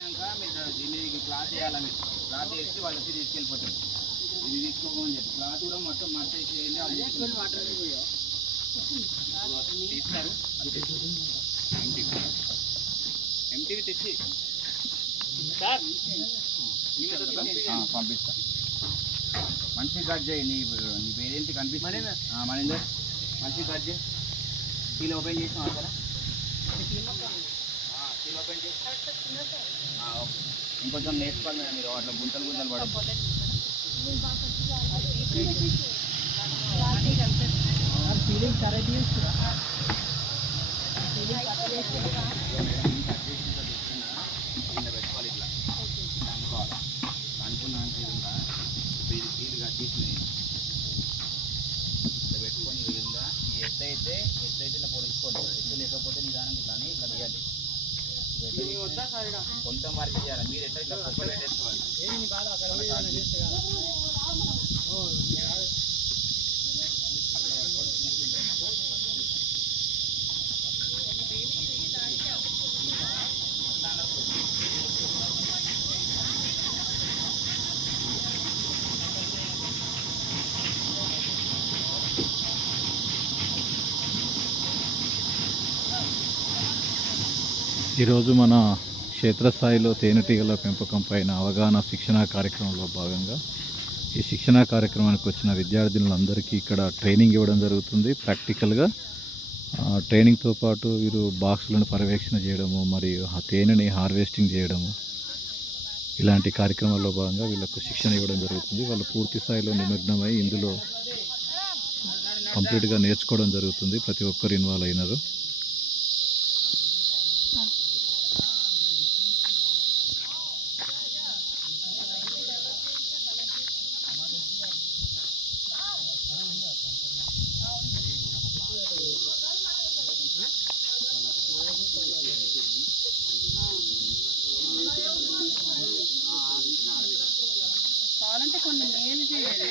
దీనికి క్లాత్ వేయాలి, మీరు క్లాత్ వేసి వాళ్ళు వచ్చి తీసుకెళ్ళిపోతారు. ఇది తీసుకోమని చెప్పి క్లాత్ కూడా మొత్తం మట్టి చేయండి. అది తీస్తారు, ఎంటీవీ తెచ్చి పంపిస్తా. మంచి కట్ చేయి. నీ పేరేంటి కనిపిస్తుంది? మనిందర్, మంచి కట్ చేయి. సీల్ ఓపెన్ చేసిన కదా, సీల్ ఓపెన్ చేసి ఇంకొంచెం నేర్చుకోవాలి మేడం. మీరు అట్లా గుంతలు గుంతలు పడదు. ఫీలింగ్ కరెక్ట్ చేస్తున్నా పెట్టుకోవాలి. ఇట్లా అనుకోవాలి. అనుకున్నాక ఇదంతా ఇది సీల్ కట్ చేసినాయి ఇట్లా పెట్టుకొని విధంగా ఈ ఎత్తు అయితే ఇట్లా పొడుచుకోండి. ఎత్తు లేకపోతే నిదానం ఇట్లా అని ఇట్లా తీయాలి. కొంచెం వరకు చేయాలి. మీరు ఎట్లా ఇట్లా పొక్కలు పెట్టేసుకోవాలి. ఈరోజు మన క్షేత్రస్థాయిలో తేనెటీగల పెంపకం పైన అవగాహన శిక్షణా కార్యక్రమంలో భాగంగా ఈ శిక్షణా కార్యక్రమానికి వచ్చిన విద్యార్థినులందరికీ ఇక్కడ ట్రైనింగ్ ఇవ్వడం జరుగుతుంది. ప్రాక్టికల్గా ట్రైనింగ్తో పాటు వీరు బాక్సులను పర్యవేక్షణ చేయడము, మరియు ఆ తేనెని హార్వెస్టింగ్ చేయడము, ఇలాంటి కార్యక్రమాల్లో భాగంగా వీళ్ళకు శిక్షణ ఇవ్వడం జరుగుతుంది. వాళ్ళు పూర్తి స్థాయిలో నిమగ్నమై ఇందులో కంప్లీట్గా నేర్చుకోవడం జరుగుతుంది. ప్రతి ఒక్కరు ఇన్వాల్వ్ అయినారు. కావాలంటే కొన్ని మేలు చేయాలి.